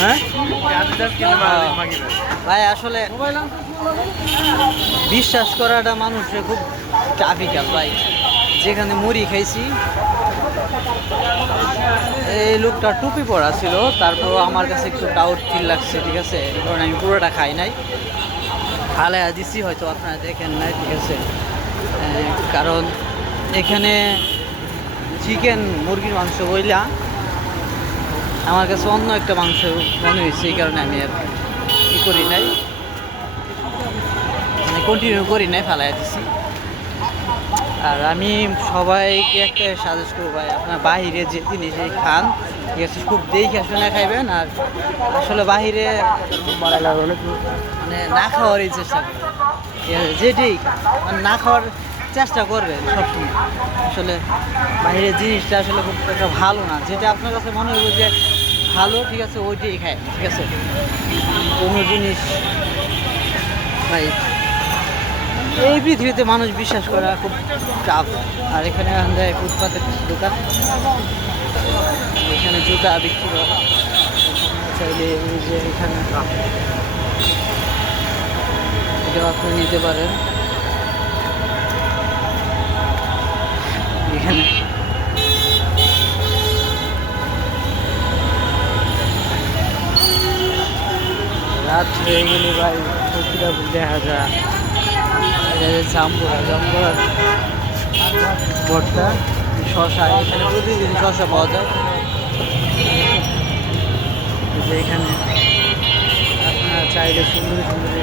হ্যাঁ ভাই আসলে বিশ্বাস করাটা মানুষের খুব টাফিকাল ভাই। যেখানে মুড়ি খাইছি, এই লোকটা টুপি পরা ছিল, তারপরও আমার কাছে একটু ডাউট ফিল লাগছে, ঠিক আছে। এই কারণে আমি পুরোটা খাই নাই, ফালাইয়া দিছি, হয়তো আপনারা দেখেন নাই, ঠিক আছে। কারণ এখানে চিকেন মুরগির মাংস বইলা আমার কাছে অন্য একটা মাংস মনে হয়েছে, এই কারণে আমি আর ই করি নাই, মানে কন্টিনিউ করি নাই, ফালাইয়া দিছি। আর আমি সবাইকে একটা সাজেস্ট করবো ভাই, আপনার বাহিরে যে জিনিসই খান, ঠিক আছে, খুব দেখে শুনে খাইবেন। আর আসলে বাহিরে মানে না খাওয়ারই চেষ্টা করবেন, ঠিক আছে, যেটাই মানে না খাওয়ার চেষ্টা করবেন সবসময়। আসলে বাহিরের জিনিসটা আসলে খুব একটা ভালো না, যেটা আপনার কাছে মনে হবে যে ভালো, ঠিক আছে, ওইটাই খায়, ঠিক আছে। কোনো জিনিস ভাই এই পৃথিবীতে মানুষ বিশ্বাস করা খুব টাফ। আর এখানে আমাদের ফুটপাতের দোকান, এখানে জুতা বিক্রি করা, চাইলে এই যে এখানে এটা আপনি নিতে পারেন। এখানে রাত হয়ে গেলে ভাই প্রতিটা দেখা যায় জাম্বুরা ভর্তা শশা, এখানে প্রতিদিন শশা পাওয়া যায়। যে এখানে আপনারা চাইলে সুন্দর সুন্দর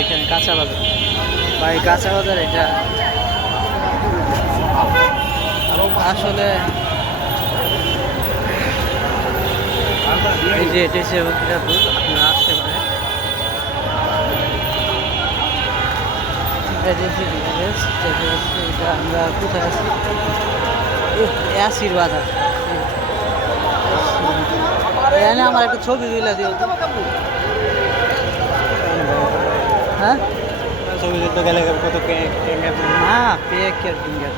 এখানে কাঁচা বাজার ভাই, কাঁচা বাজার এটা আসলে এই যে এটা হচ্ছে আপনারা আসতে পারেন। এটা আমরা কোথায় আছি? আশীর্বাদ আছে, এখানে আমার একটা ছবি তুলে দিও। হ্যাঁ ছবি তুলতে গেলে কত না পেক আর ফিঙ্গার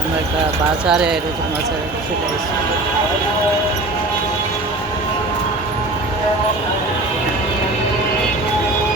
আমরা একটা বাজারে এরকম আছে, সেটা